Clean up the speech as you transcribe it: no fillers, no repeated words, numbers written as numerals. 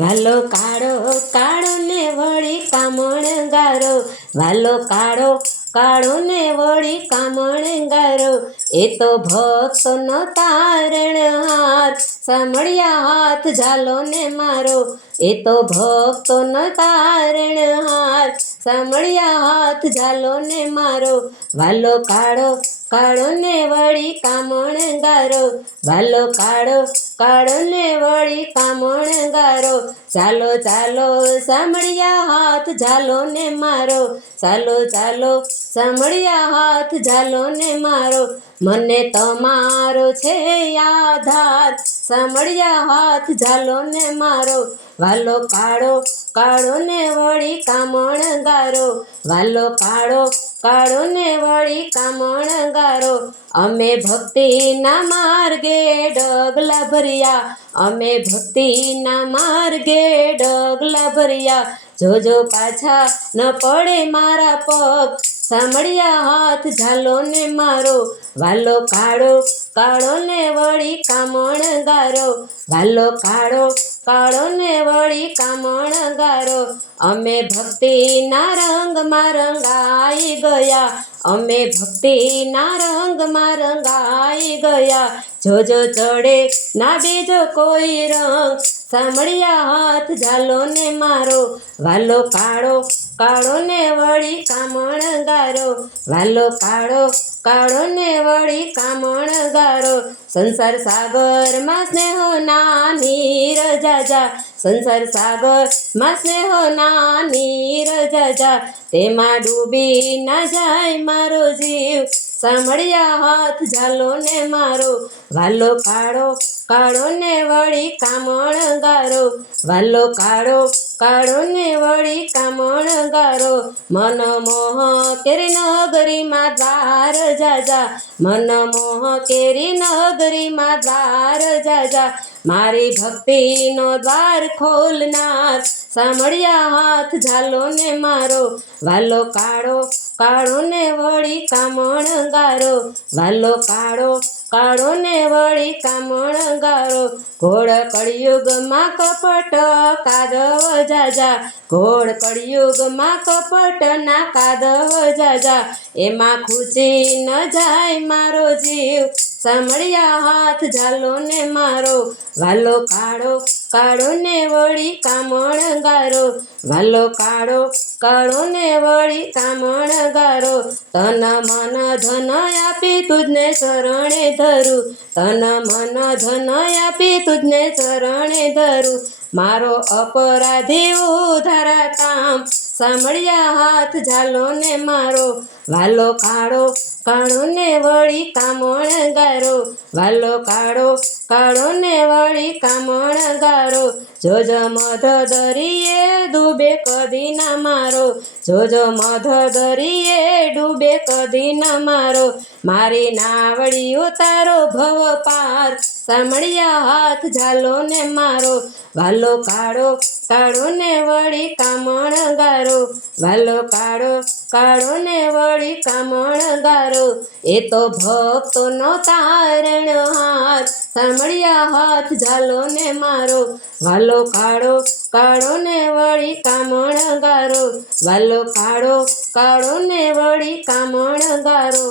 વાલો કાળો કાળો ને વળી કામણગારો, વાલો કાળો કાળો ને વળી કામણગારો, એ તો ભક્તનો તારણહાર, સાંભળ્યા હાથ ઝાલો ને મારો, એ તો ભક્તનો તારણહાર, સાંભળ્યા હાથ ઝાલો ને મારો, વાલો કાળો કાળો ને વળી કામણગારો, વાલો કાળો કાળો ને વળી કામણગારો, ચાલો ચાલો સાંભળ્યા હાથ ઝાલો ને મારો, ચાલો ચાલો સાંભળ્યા હાથ ઝાલો ને મારો, મને તમારો છે આધાર, સાંભળ્યા હાથ ઝાલો ને મારો, વાલો કાળો કાળો ને વળી કામણગારો, વાલો કાળો કાળો ને વળી કામણગારો, અમે ભક્તિના માર્ગે ડગલા ભર્યા, અમે ભક્તિના માર્ગે ડગલા ભર્યા, જોજો પાછા ન પડે મારા પગ, સાંભળ્યા હાથ ઝાલો ને મારો, વાલો કાળો કાળો ને વળી કામણગારો, વાલો કાળો કાળો ને વળી કામણગારો, અમે ભક્તિના રંગમાં રંગાઈ ગયા, અમે ભક્તિના રંગમાં રંગાઈ ગયા, જોજો ચડે ના બીજો કોઈ રંગ, સાંભળ્યા હાથ ઝાલો ને મારો, વાલો કાળો કાળો ને વળી કામણગારો, વાલો કાળો કાળો ને વળી કામણગારો, સંસાર સાગરમાં સ્નેહના નીર જાજા, સંસાર સાગરમાં સ્નેહના નીર જાજા, તેમાં ડૂબી ના જાય મારો જીવ, સાંભળ્યા હાથ ઝાલો ને મારો, વાલો કાળો કાળો ને વળી કામણગારો, વાલો કાળો કાળો ને વળી કામણગારો, મન મોહ કેરી નગરીમાં દ્વાર જાજા, મન મોહ કેરી નગરીમાં દ્વાર જાજા, મારી ભક્તિનો દ્વાર ખોલનાર, સાંભળ્યા હાથ ઝાલો ને મારો, વાલો કાળો કાળો ને વળી કામણગારો, વાલો કાળો કાળો ને વળી કામણગારો, ઘોડ કળિયુગમાં કપટ કાદવ જાજા, ઘોડ કળિયુગમાં કપટ ના કાદવ જાજા, એમાં ખૂચી ન જાય મારો જીવ, સાંભળ્યા હાથ ઝાલો ને મારો, વાલો કાળો કાળો ને વળી કામણગારો, વાલો કાળો કાળો ને વળી કામણગારો, તન મન ધન આપી તુજને શરણે ધરું, તન મન ધન આપી તુજને શરણે ધરું, મારો અપરાધી ઉધારા કામ, સાંભળ્યા હાથ ઝાલો ને મારો, વાલો કાળો કાળો ને વળી કામણગારો, વાલો કાળો કાળો ને વળી કામણગારો, જોજો મધ દરિયે ડૂબે કદી ના મારો, જોજો મધ દરિયે ડૂબે કદી ના મારો, મારી નાવડી ઉતારો ભવ પાર, સાંભળ્યા હાથ ઝાલો ને મારો, વાલો કાળો કાળો ને વળી કામણગારો, વાલો કાળો કાળો ને વળી કામણગારો, એ તો ભક્તોનો તારણહાર, સાંભળ્યા હાથ ઝાલો ને મારો, વાલો કાળો કાળો ને વળી કામણગારો, વાલો કાળો કાળો ને વળી કામણગારો.